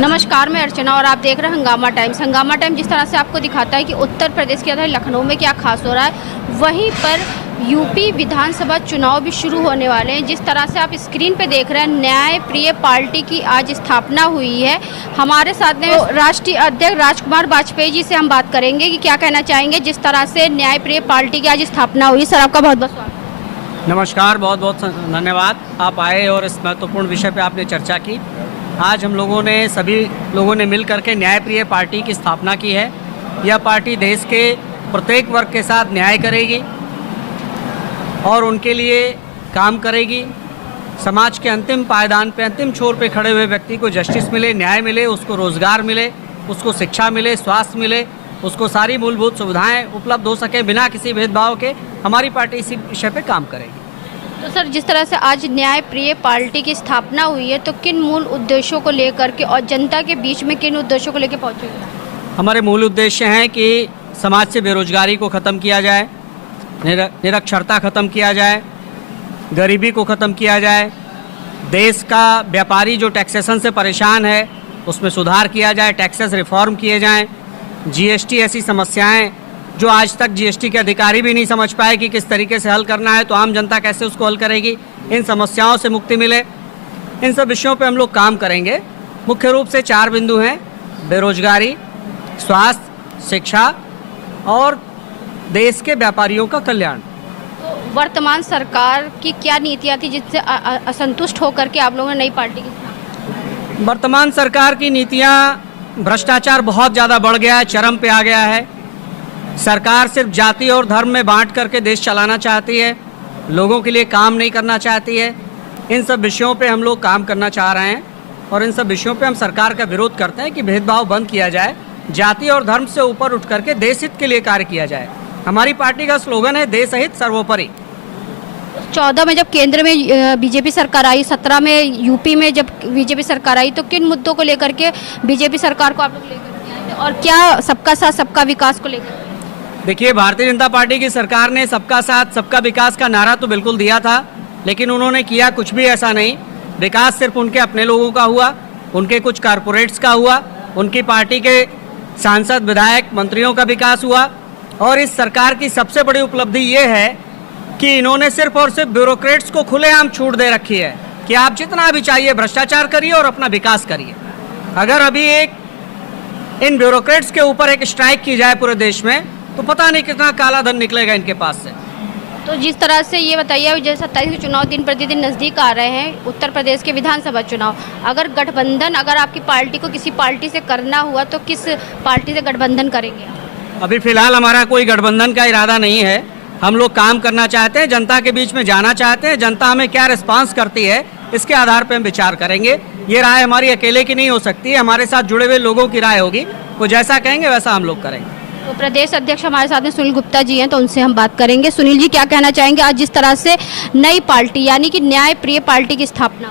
नमस्कार, मैं अर्चना और आप देख रहे हैं हंगामा टाइम्स। हंगामा टाइम्स जिस तरह से आपको दिखाता है कि उत्तर प्रदेश के अंदर लखनऊ में क्या खास हो रहा है, वहीं पर यूपी विधानसभा चुनाव भी शुरू होने वाले हैं। जिस तरह से आप स्क्रीन पे देख रहे हैं, न्याय प्रिय पार्टी की आज स्थापना हुई है। हमारे साथ में राष्ट्रीय अध्यक्ष राजकुमार वाजपेयी जी से हम बात करेंगे कि क्या कहना चाहेंगे जिस तरह से न्याय प्रिय पार्टी की आज स्थापना हुई। सर, आपका बहुत बहुत स्वागत। नमस्कार, बहुत बहुत धन्यवाद। आप आए और इस महत्वपूर्ण विषय पे आपने चर्चा की। आज हम लोगों ने सभी लोगों ने मिल करके न्यायप्रिय पार्टी की स्थापना की है। यह पार्टी देश के प्रत्येक वर्ग के साथ न्याय करेगी और उनके लिए काम करेगी। समाज के अंतिम पायदान पे, अंतिम छोर पे खड़े हुए व्यक्ति को जस्टिस मिले, न्याय मिले, उसको रोज़गार मिले, उसको शिक्षा मिले, स्वास्थ्य मिले, उसको सारी मूलभूत सुविधाएं उपलब्ध हो सके बिना किसी भेदभाव के। हमारी पार्टी इसी विषय पे काम करेगी। तो सर, जिस तरह से आज न्याय प्रिय पार्टी की स्थापना हुई है, तो किन मूल उद्देश्यों को लेकर के और जनता के बीच में किन उद्देश्यों को लेकर पहुँचेंगे? हमारे मूल उद्देश्य हैं कि समाज से बेरोजगारी को ख़त्म किया जाए, निरक्षरता ख़त्म किया जाए, गरीबी को ख़त्म किया जाए, देश का व्यापारी जो टैक्सेशन से परेशान है उसमें सुधार किया जाए, टैक्सेस रिफॉर्म किए जाएं, जीएसटी ऐसी समस्याएं जो आज तक जीएसटी के अधिकारी भी नहीं समझ पाए कि किस तरीके से हल करना है, तो आम जनता कैसे उसको हल करेगी, इन समस्याओं से मुक्ति मिले। इन सब विषयों पे हम लोग काम करेंगे। मुख्य रूप से 4 बिंदु हैं: बेरोजगारी, स्वास्थ्य, शिक्षा और देश के व्यापारियों का कल्याण। तो वर्तमान सरकार की क्या नीतियाँ थी जिससे असंतुष्ट होकर के आप लोगों ने नई पार्टी की स्थापना? वर्तमान सरकार की नीतियाँ, भ्रष्टाचार बहुत ज़्यादा बढ़ गया है, चरम पे आ गया है। सरकार सिर्फ जाति और धर्म में बांट करके देश चलाना चाहती है, लोगों के लिए काम नहीं करना चाहती है। इन सब विषयों पे हम लोग काम करना चाह रहे हैं और इन सब विषयों पे हम सरकार का विरोध करते हैं कि भेदभाव बंद किया जाए, जाति और धर्म से ऊपर उठ करके देश हित के लिए कार्य किया जाए। हमारी पार्टी का स्लोगन है देश हित सर्वोपरि। 14 में जब केंद्र में बीजेपी सरकार आई, 17 में यूपी में जब बीजेपी सरकार आई, तो किन मुद्दों को लेकर के बीजेपी सरकार को आप लोग लेकर के आए थे और क्या सबका साथ सबका विकास को लेकर? देखिए, भारतीय जनता पार्टी की सरकार ने सबका साथ सबका विकास का नारा तो बिल्कुल दिया था, लेकिन उन्होंने किया कुछ भी ऐसा नहीं। विकास सिर्फ उनके अपने लोगों का हुआ, उनके कुछ कारपोरेट्स का हुआ, उनकी पार्टी के सांसद, विधायक, मंत्रियों का विकास हुआ। और इस सरकार की सबसे बड़ी उपलब्धि ये है कि इन्होंने सिर्फ और सिर्फ ब्यूरोक्रेट्स को खुलेआम छूट दे रखी है कि आप जितना भी चाहिए भ्रष्टाचार करिए और अपना विकास करिए। अगर अभी इन ब्यूरोक्रेट्स के ऊपर एक स्ट्राइक की जाए पूरे देश में, तो पता नहीं कितना काला धन निकलेगा इनके पास से। तो जिस तरह से ये बताइए, जैसे 27 के चुनाव दिन प्रतिदिन नज़दीक आ रहे हैं, उत्तर प्रदेश के विधानसभा चुनाव, अगर गठबंधन अगर आपकी पार्टी को किसी पार्टी से करना हुआ तो किस पार्टी से गठबंधन करेंगे? अभी फिलहाल हमारा कोई गठबंधन का इरादा नहीं है। हम लोग काम करना चाहते हैं, जनता के बीच में जाना चाहते हैं। जनता हमें क्या रिस्पांस करती है इसके आधार पर हम विचार करेंगे। ये राय हमारी अकेले की नहीं हो सकती है, हमारे साथ जुड़े हुए लोगों की राय होगी। वो जैसा कहेंगे वैसा हम लोग करेंगे। तो प्रदेश अध्यक्ष हमारे साथ में सुनील गुप्ता जी हैं, तो उनसे हम बात करेंगे। सुनील जी, क्या कहना चाहेंगे आज जिस तरह से नई पार्टी यानी कि न्याय प्रिय पार्टी की स्थापना?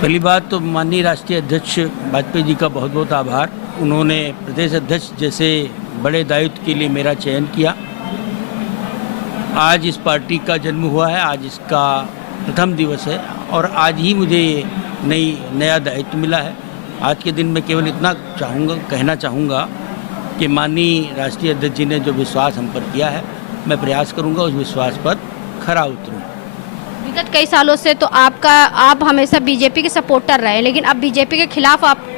पहली बात तो माननीय राष्ट्रीय अध्यक्ष वाजपेयी जी का बहुत बहुत आभार। उन्होंने प्रदेश अध्यक्ष जैसे बड़े दायित्व के लिए मेरा चयन किया। आज इस पार्टी का जन्म हुआ है, आज इसका प्रथम दिवस है और आज ही मुझे नया दायित्व मिला है। आज के दिन मैं केवल इतना कहना चाहूँगा कि माननीय राष्ट्रीय अध्यक्ष जी ने जो विश्वास हम पर किया है, मैं प्रयास करूँगा उस विश्वास पर खरा उतरूँ। विगत कई सालों से तो आप हमेशा बीजेपी के सपोर्टर रहे, लेकिन अब बीजेपी के खिलाफ आप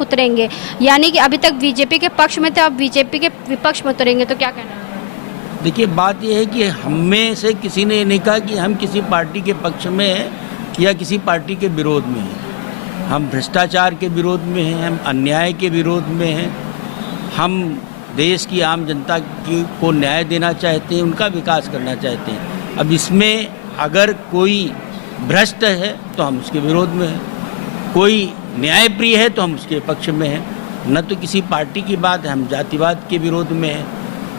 उतरेंगे, यानी कि अभी तक बीजेपी के पक्ष में थे, अब बीजेपी के विपक्ष में उतरेंगे, तो क्या कहना है? देखिए, बात यह है कि हमें से किसी ने नहीं कहा कि हम किसी पार्टी के पक्ष में हैं या किसी पार्टी के विरोध में हैं। हम भ्रष्टाचार के विरोध में हैं, हम अन्याय के विरोध में हैं, हम देश की आम जनता को न्याय देना चाहते हैं, उनका विकास करना चाहते हैं। अब इसमें अगर कोई भ्रष्ट है तो हम उसके विरोध में हैं, कोई न्यायप्रिय है तो हम उसके पक्ष में हैं। न तो किसी पार्टी की बात है, हम जातिवाद के विरोध में हैं,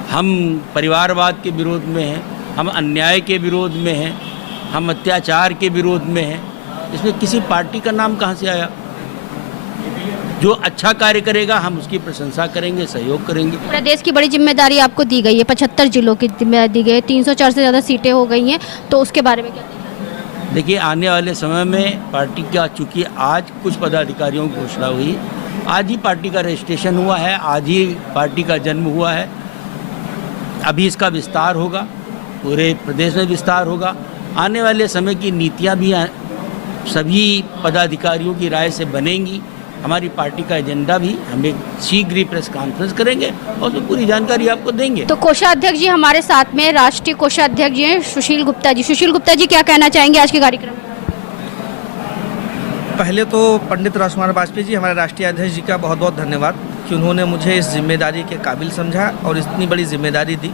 हम परिवारवाद के विरोध में हैं, हम अन्याय के विरोध में हैं, हम अत्याचार के विरोध में हैं। इसमें किसी पार्टी का नाम कहाँ से आया? जो अच्छा कार्य करेगा हम उसकी प्रशंसा करेंगे, सहयोग करेंगे। प्रदेश की बड़ी जिम्मेदारी आपको दी गई है, 75 जिलों की जिम्मेदारी दी गई है, 304 से ज़्यादा सीटें हो गई हैं, तो उसके बारे में क्या? देखिए, आने वाले समय में पार्टी का, चूँकि आज कुछ पदाधिकारियों की घोषणा हुई, आज ही पार्टी का रजिस्ट्रेशन हुआ है, आज ही पार्टी का जन्म हुआ है, अभी इसका विस्तार होगा, पूरे प्रदेश में विस्तार होगा। आने वाले समय की नीतियां भी सभी पदाधिकारियों की राय से बनेंगी। हमारी पार्टी का एजेंडा भी हम एक शीघ्र ही प्रेस कॉन्फ्रेंस करेंगे और उसमें पूरी जानकारी आपको देंगे। तो कोषाध्यक्ष जी हमारे साथ में राष्ट्रीय कोषाध्यक्ष जी हैं सुशील गुप्ता जी। सुशील गुप्ता जी, क्या कहना चाहेंगे आज के कार्यक्रम में? पहले तो पंडित राजकुमार वाजपेयी जी, हमारे राष्ट्रीय अध्यक्ष जी का बहुत बहुत धन्यवाद कि उन्होंने मुझे इस जिम्मेदारी के काबिल समझा और इतनी बड़ी जिम्मेदारी दी।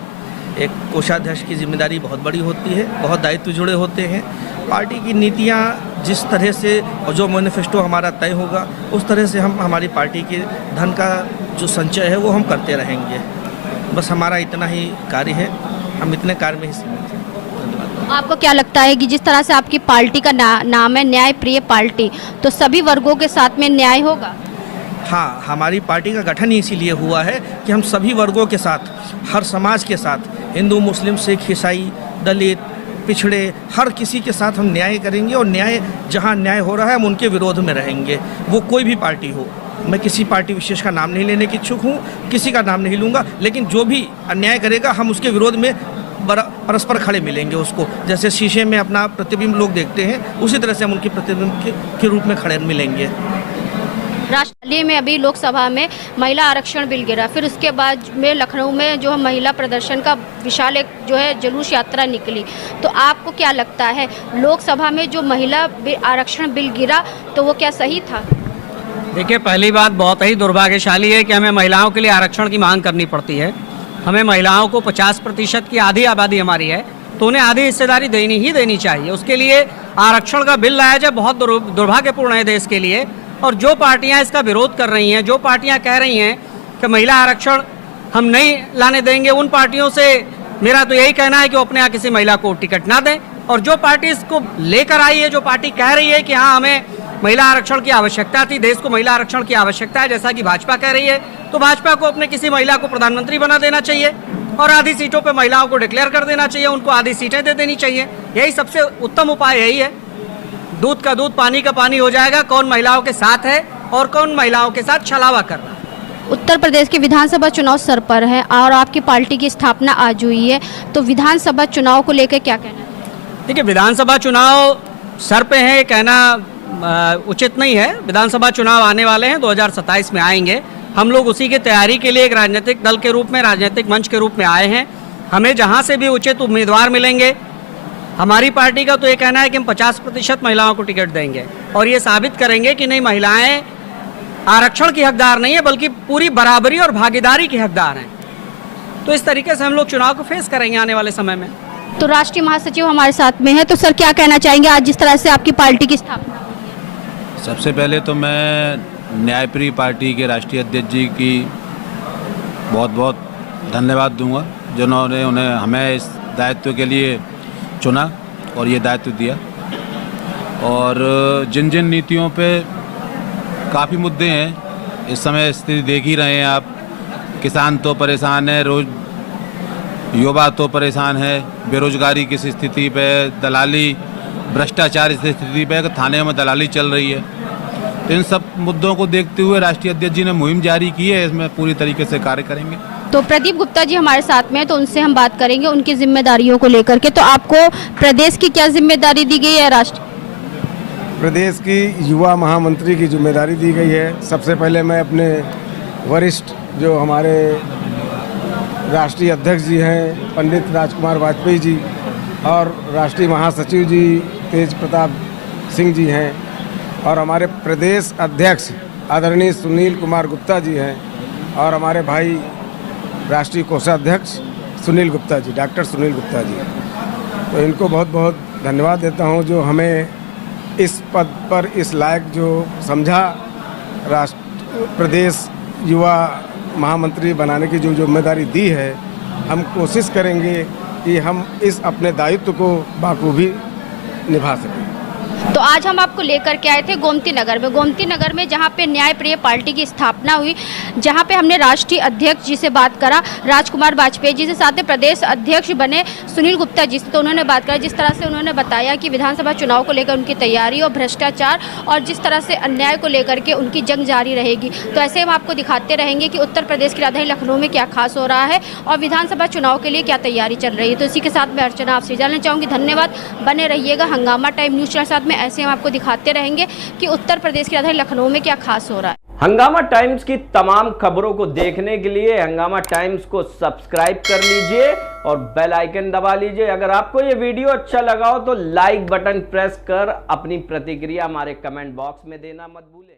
एक कोषाध्यक्ष की जिम्मेदारी बहुत बड़ी होती है, बहुत दायित्व जुड़े होते हैं। पार्टी की नीतियां जिस तरह से और जो मैनिफेस्टो हमारा तय होगा उस तरह से हम हमारी पार्टी के धन का जो संचय है वो हम करते रहेंगे। बस हमारा इतना ही कार्य है, हम इतने कार्य में ही सीमित हैं। आपको क्या लगता है कि जिस तरह से आपकी पार्टी का नाम है न्याय प्रिय पार्टी, तो सभी वर्गों के साथ में न्याय होगा? हाँ, हमारी पार्टी का गठन ही इसीलिए हुआ है कि हम सभी वर्गों के साथ, हर समाज के साथ, हिंदू, मुस्लिम, सिख, ईसाई, दलित, पिछड़े, हर किसी के साथ हम न्याय करेंगे और न्याय जहाँ न्याय हो रहा है हम उनके विरोध में रहेंगे, वो कोई भी पार्टी हो। मैं किसी पार्टी विशेष का नाम नहीं लेने की इच्छुक हूँ, किसी का नाम नहीं लूँगा, लेकिन जो भी अन्याय करेगा हम उसके विरोध में परस्पर खड़े मिलेंगे उसको। जैसे शीशे में अपना प्रतिबिंब लोग देखते हैं, उसी तरह से हम उनके प्रतिबिंब के रूप में खड़े मिलेंगे। राष्ट्रीय में अभी लोकसभा में महिला आरक्षण बिल गिरा, फिर उसके बाद में लखनऊ में जो महिला प्रदर्शन का विशाल एक जो है जुलूस यात्रा निकली, तो आपको क्या लगता है लोकसभा में जो महिला आरक्षण बिल गिरा तो वो क्या सही था? देखिए, पहली बात बहुत ही दुर्भाग्यशाली है कि हमें महिलाओं के लिए आरक्षण की मांग करनी पड़ती है। हमें महिलाओं को 50% की आधी आबादी हमारी है, तो उन्हें आधी हिस्सेदारी देनी चाहिए। उसके लिए आरक्षण का बिल लाया जाए बहुत दुर्भाग्यपूर्ण है देश के लिए। और जो पार्टियां इसका विरोध कर रही हैं, जो पार्टियां कह रही हैं कि महिला आरक्षण हम नहीं लाने देंगे, उन पार्टियों से मेरा तो यही कहना है कि वो अपने यहाँ किसी महिला को टिकट ना दें। और जो पार्टी इसको लेकर आई है, जो पार्टी कह रही है कि हाँ हमें महिला आरक्षण की आवश्यकता थी, देश को महिला आरक्षण की आवश्यकता है, जैसा कि भाजपा कह रही है, तो भाजपा को अपने किसी महिला को प्रधानमंत्री बना देना चाहिए और आधी सीटों पे महिलाओं को डिक्लेयर कर देना चाहिए, उनको आधी सीटें दे देनी चाहिए। यही सबसे उत्तम उपाय यही है। दूध का दूध, पानी का पानी हो जाएगा, कौन महिलाओं के साथ है और कौन महिलाओं के साथ छलावा कर रहा है। उत्तर प्रदेश के विधानसभा चुनाव सर पर है और आपकी पार्टी की स्थापना आज हुई है, तो विधानसभा चुनाव को लेकर क्या कहना है? देखिए, विधानसभा चुनाव सर पे है कहना उचित नहीं है। विधानसभा चुनाव आने वाले हैं, 2027 में आएंगे। हम लोग उसी की तैयारी के लिए एक राजनीतिक दल के रूप में, राजनीतिक मंच के रूप में आए हैं। हमें जहां से भी उचित उम्मीदवार मिलेंगे, हमारी पार्टी का तो ये कहना है कि हम 50% महिलाओं को टिकट देंगे और ये साबित करेंगे कि नहीं, महिलाएं आरक्षण की हकदार नहीं है बल्कि पूरी बराबरी और भागीदारी की हकदार हैं। तो इस तरीके से हम लोग चुनाव को फेस करेंगे आने वाले समय में। तो राष्ट्रीय महासचिव हमारे साथ में है, तो सर क्या कहना चाहेंगे आज जिस तरह से आपकी पार्टी की स्थापना हुई है? सबसे पहले तो मैं न्यायप्रिय पार्टी के राष्ट्रीय अध्यक्ष जी की बहुत बहुत धन्यवाद दूंगा, जिन्होंने हमें इस दायित्व के लिए चुना और ये दायित्व दिया। और जिन जिन नीतियों पे काफ़ी मुद्दे हैं, इस समय स्थिति देख ही रहे हैं आप। किसान तो परेशान है, युवा तो परेशान है, बेरोजगारी की स्थिति पे, दलाली, भ्रष्टाचार की स्थिति पे, थाने में दलाली चल रही है। तो इन सब मुद्दों को देखते हुए राष्ट्रीय अध्यक्ष जी ने मुहिम जारी की है, इसमें पूरी तरीके से कार्य करेंगे। तो प्रदीप गुप्ता जी हमारे साथ में हैं, तो उनसे हम बात करेंगे उनकी जिम्मेदारियों को लेकर के। तो आपको प्रदेश की क्या जिम्मेदारी दी गई है? राष्ट्र प्रदेश की युवा महामंत्री की जिम्मेदारी दी गई है। सबसे पहले मैं अपने वरिष्ठ जो हमारे राष्ट्रीय अध्यक्ष जी हैं पंडित राजकुमार वाजपेयी जी और राष्ट्रीय महासचिव जी तेज प्रताप सिंह जी हैं और हमारे प्रदेश अध्यक्ष आदरणीय सुनील कुमार गुप्ता जी हैं और हमारे भाई राष्ट्रीय कोषाध्यक्ष सुनील गुप्ता जी, डॉक्टर सुनील गुप्ता जी। तो इनको बहुत बहुत धन्यवाद देता हूं जो हमें इस पद पर इस लायक जो समझा, प्रदेश युवा महामंत्री बनाने की जो जिम्मेदारी दी है। हम कोशिश करेंगे कि हम इस अपने दायित्व को बाखूबी निभा सकें। तो आज हम आपको लेकर के आए थे गोमती नगर में जहां पे न्याय प्रिय पार्टी की स्थापना हुई, जहां पे हमने राष्ट्रीय अध्यक्ष जी से बात करा, राजकुमार वाजपेयी जी से, साथ ही प्रदेश अध्यक्ष बने सुनील गुप्ता जी से। तो उन्होंने बात करा, जिस तरह से उन्होंने बताया कि विधानसभा चुनाव को लेकर उनकी तैयारी और भ्रष्टाचार और जिस तरह से अन्याय को लेकर के उनकी जंग जारी रहेगी। तो ऐसे हम आपको दिखाते रहेंगे कि उत्तर प्रदेश की राजधानी लखनऊ में क्या खास हो रहा है और विधानसभा चुनाव के लिए क्या तैयारी चल रही है। तो इसी के साथ मैं अर्चना आपसे जानना चाहूँगी। धन्यवाद, बने रहिएगा हंगामा टाइम न्यूज़ चैनल साथ में। ऐसे हम आपको दिखाते रहेंगे कि उत्तर प्रदेश की राजधानी लखनऊ में क्या खास हो रहा है। हंगामा टाइम्स की तमाम खबरों को देखने के लिए हंगामा टाइम्स को सब्सक्राइब कर लीजिए और बेल आइकन दबा लीजिए। अगर आपको ये वीडियो अच्छा लगा हो तो लाइक बटन प्रेस कर अपनी प्रतिक्रिया हमारे कमेंट बॉक्स में देना मत भूलें।